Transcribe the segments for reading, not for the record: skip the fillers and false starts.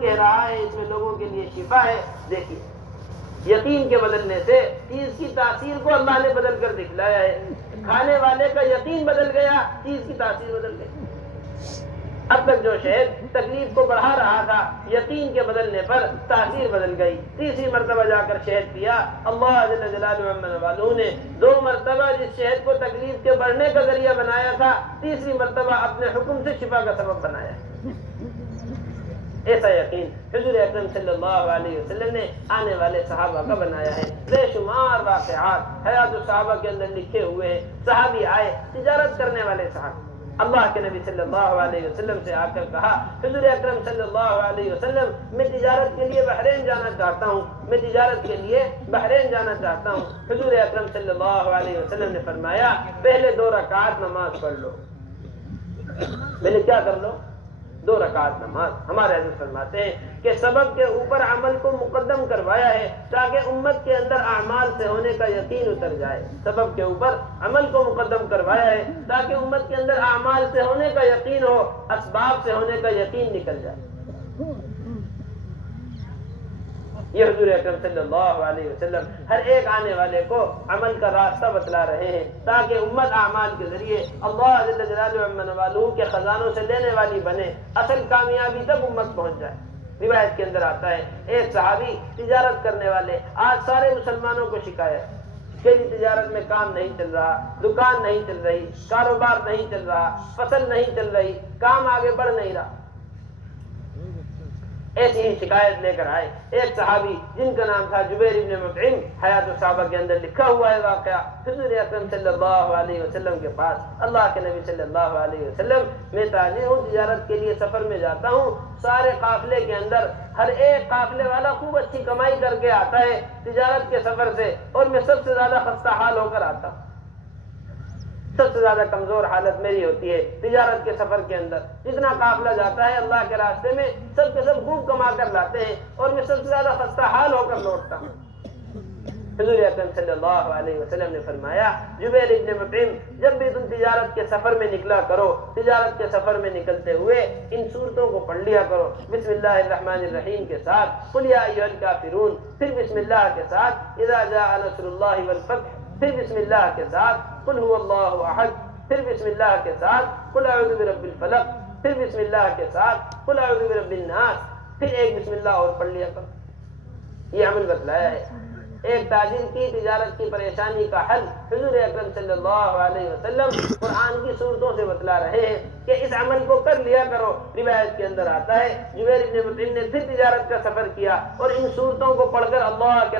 کہہ رہا ہے اس میں لوگوں کے لیے شفا ہے. دیکھیے یقین کے بدلنے سے چیز کی تاثیر کو اللہ نے بدل کر دکھلایا ہے. کھانے والے کا یقین بدل گیا، چیز کی تاثیر بدل گئی. اب تک جو شہد تکلیف کو بڑھا رہا تھا، یقین کے بدلنے پر تاثیر بدل گئی. تیسری مرتبہ جا کر شہد پیا، اللہ جل جلالہ عما والہ نے 2 مرتبہ جس شہد کو تکلیف کے بڑھنے کا ذریعہ بنایا تھا، تیسری مرتبہ اپنے حکم سے شفا کا سبب بنایا. ایسا یقین حضور اکرم صلی اللہ علیہ وسلم نے آنے والے صحابہ کا بنایا ہے. بے شمار واقعات حیات الصحابہ کے اندر لکھے ہوئے ہیں. صحابی آئے، تجارت کرنے والے صحابی، اللہ کے نبی صلی اللہ علیہ وسلم سے آ کر کہا، حضور اکرم صلی اللہ علیہ وسلم میں تجارت کے لیے بحرین جانا چاہتا ہوں، میں تجارت کے لیے بحرین جانا چاہتا ہوں. حضور اکرم صلی اللہ علیہ وسلم نے فرمایا پہلے 2 رکعت نماز پڑھ لو. پہلے کیا کر لو؟ 2 رکعت نماز. ہمارے حضرت فرماتے ہیں کہ سبب کے اوپر عمل کو مقدم کروایا ہے تاکہ امت کے اندر اعمال سے ہونے کا یقین اتر جائے. سبب کے اوپر عمل کو مقدم کروایا ہے تاکہ امت کے اندر اعمال سے ہونے کا یقین ہو، اسباب سے ہونے کا یقین نکل جائے. یہ حضور اکرم صلی اللہ علیہ وسلم ہر ایک آنے والے کو عمل کا راستہ بتلا رہے ہیں تاکہ امت اعمال کے ذریعے اللہ جل جلالہ عما والہ کے خزانوں سے لینے والی بنے، اصل کامیابی تک امت پہنچ جائے. روایت کے اندر آتا ہے ایک صحابی تجارت کرنے والے، آج سارے مسلمانوں کو شکایت کہ تجارت میں کام نہیں چل رہا، دکان نہیں چل رہی، کاروبار نہیں چل رہا، فصل نہیں چل رہی، کام آگے بڑھ نہیں رہا. ایسی ہی شکایت لے کر آئے ایک صحابی جن کا نام تھا جبیر ابن مطعم. حیات الصحابہ کے اندر لکھا ہوا ہے واقعہ. حضور اکرم صلی اللہ علیہ وسلم کے پاس، اللہ کے نبی صلی اللہ علیہ وسلم میں تاجر ہوں، تجارت کے لیے سفر میں جاتا ہوں. سارے قافلے کے اندر ہر ایک قافلے والا خوب اچھی کمائی کر کے آتا ہے تجارت کے سفر سے، اور میں سب سے زیادہ خستہ حال ہو کر آتا ہوں. سب سے زیادہ کمزور حالت میری ہوتی ہے تجارت کے سفر کے اندر. جتنا قافلہ جاتا ہے اللہ کے راستے میں سب کے سب خوب کما کر لاتے ہیں اور میں سب سے زیادہ خستہ حال ہو کر لوٹتا ہوں. حضور اکرم صلی اللہ علیہ وسلم نے فرمایا جبیر ابن مطعم جب بھی تم تجارت کے سفر میں نکلا کرو، تجارت کے سفر میں نکلتے ہوئے ان صورتوں کو پڑھ لیا کرو. بسم اللہ الرحمن الرحیم کے ساتھ قل یا ایھا الکافرون، پھر بسم اللہ کے ساتھ اذا جاء نصر اللہ والفتح، پھر بسم اللہ کے ساتھ قل هو اللہ احد، پھر بسم اللہ کے ساتھ قل اعوذ برب الفلق، پھر بسم اللہ کے ساتھ قل اعوذ برب الناس، پھر ایک بسم اللہ اور پڑھ لیا کرو. یہ عمل بتلایا ہے. ایک تاجر کی تجارت کی پریشانی کا حل حضور اکرم صلی اللہ علیہ وسلم قرآن کی صورتوں سے بتلا رہے ہیں کہ اس عمل کو کر لیا کرو. روایت کے اندر آتا ہے جبیر ابن مطعم نے پھر تجارت کا سفر کیا اور ان صورتوں کو پڑھ کر اللہ کے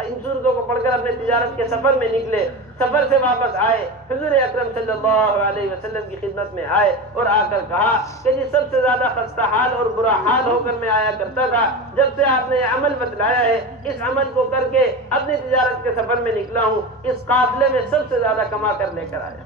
ان صورتوں کو پڑھ کر اپنے تجارت کے سفر میں نکلے. سفر سے واپس آئے، حضور اکرم صلی اللہ علیہ وسلم کی خدمت میں آئے اور آ کر کہا کہ جی سب سے زیادہ خستہ حال اور برا حال ہو کر میں آیا کرتا تھا، جب سے آپ نے یہ عمل بتلایا ہے اس عمل کو کر کے اپنی تجارت کے سفر میں نکلا ہوں، اس قافلے میں سب سے زیادہ کما کر لے کر آیا.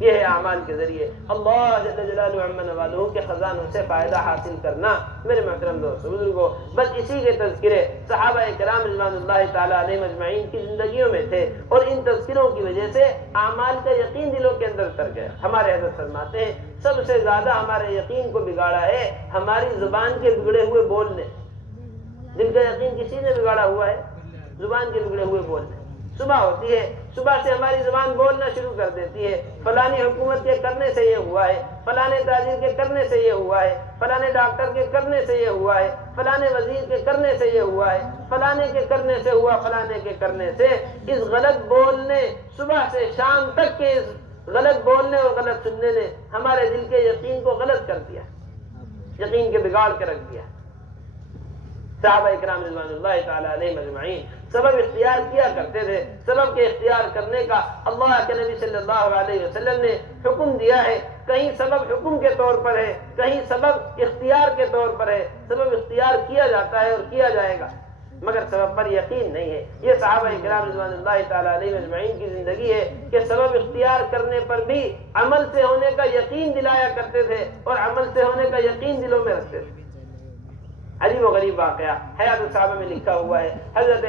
یہ ہے اعمال کے ذریعے اللہ جل جلالہ عما والہ کے خزانوں سے فائدہ حاصل کرنا. میرے محترم دوستو بزرگوں، بس اسی کے تذکرے صحابہ کرام رضوان اللہ تعالی علیہم اجمعین کی زندگیوں میں تھے اور ان تذکروں کی وجہ سے اعمال کا یقین دلوں کے اندر اتر گیا. ہمارے حضرت فرماتے ہیں سب سے زیادہ ہمارے یقین کو بگاڑا ہے ہماری زبان کے بگڑے ہوئے بولنے. دل کا یقین کسی نے بگاڑا ہوا ہے؟ زبان کے بگڑے ہوئے بولنے. صبح ہوتی ہے، صبح سے ہماری زبان بولنا شروع کر دیتی ہے، فلانی حکومت کے کرنے سے یہ ہوا ہے، فلانے تاجر کے کرنے سے یہ ہوا ہے، فلانے ڈاکٹر کے کرنے سے یہ ہوا ہے، فلانے وزیر کے کرنے سے یہ ہوا ہے، فلانے کے کرنے سے ہوا، فلانے کے کرنے سے. اس غلط بولنے صبح سے شام تک کے اس غلط بولنے اور غلط سننے نے ہمارے دل کے یقین کو غلط کر دیا، یقین کے بگاڑ کے رکھ دیا. صحابہ اکرام رضوان اللہ تعالی علیہم اجمعین سبب اختیار کیا کرتے تھے. سبب کے اختیار کرنے کا اللہ کے نبی صلی اللہ علیہ وسلم نے حکم دیا ہے. کہیں سبب حکم کے طور پر ہے، کہیں سبب اختیار کے طور پر ہے. سبب اختیار کیا جاتا ہے اور کیا جائے گا مگر سبب پر یقین نہیں ہے. یہ صحابہ اکرام رضوان اللہ تعالی علیہم اجمعین کی زندگی ہے کہ سبب اختیار کرنے پر بھی عمل سے ہونے کا یقین دلایا کرتے تھے اور عمل سے ہونے کا یقین دلوں میں رکھتے تھے. عجیب و غریب واقعہ حیات الصحابہ میں لکھا ہوا ہے. حضرت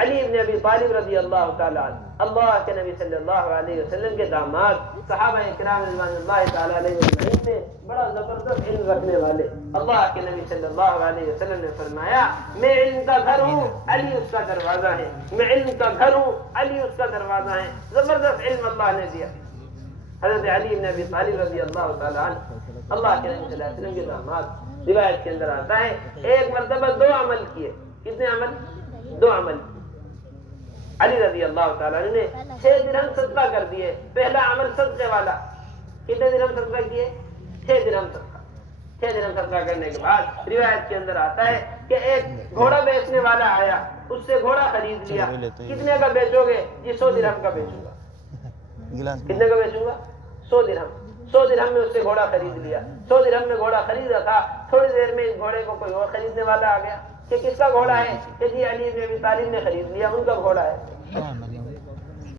علی ابن ابی طالب رضی اللہ تعالیٰ عنہ، اللہ کے نبی صلی اللہ علیہ وسلم کے داماد، صحابہ کرام رضوان اللہ تعالیٰ علیہ وسلم میں بڑا زبردست علم رکھنے والے، اللہ کے نبی صلی اللہ علیہ وسلم نے فرمایا میں علم کا گھر ہوں، علی اس کا دروازہ ہے، میں علم کا گھر ہوں، علی اس کا دروازہ ہے۔ زبردست علم اللہ نے دیا۔ حضرت علی بن ابی طالب رضی اللہ تعالیٰ عنہ، اللہ کے نبی صلی اللہ علیہ وسلم کے داماد، روایت کے اندر آتا ہے ایک مرتبہ 2 عمل کیے۔ کتنے عمل؟ 2 عمل۔ علی رضی اللہ تعالیٰ عنہ نے 6 درہم صدقہ کر دیے۔ پہلا عمل صدقے والا، کتنے درہم صدقہ کیے؟ 6 درہم صدقہ۔ 6 درہم صدقہ کرنے کے بعد روایت کے اندر آتا ہے کہ ایک گھوڑا بیچنے والا آیا، اس سے گھوڑا خرید لیا۔ کتنے کا بیچو گے؟ یہ 100 درہم کا بیچوں گا۔ کتنے کا بیچوں گا؟ 100 درہم۔ 100 درہم میں اس سے گھوڑا خرید لیا۔ 100 درہم میں گھوڑا خریدا تھا، تھوڑی دیر میں اس گھوڑے کو کوئی اور خریدنے والا آ گیا کہ کس کا گھوڑا ہے؟ کہ جی علی بن ابی طالب نے خرید لیا، ان کا گھوڑا ہے۔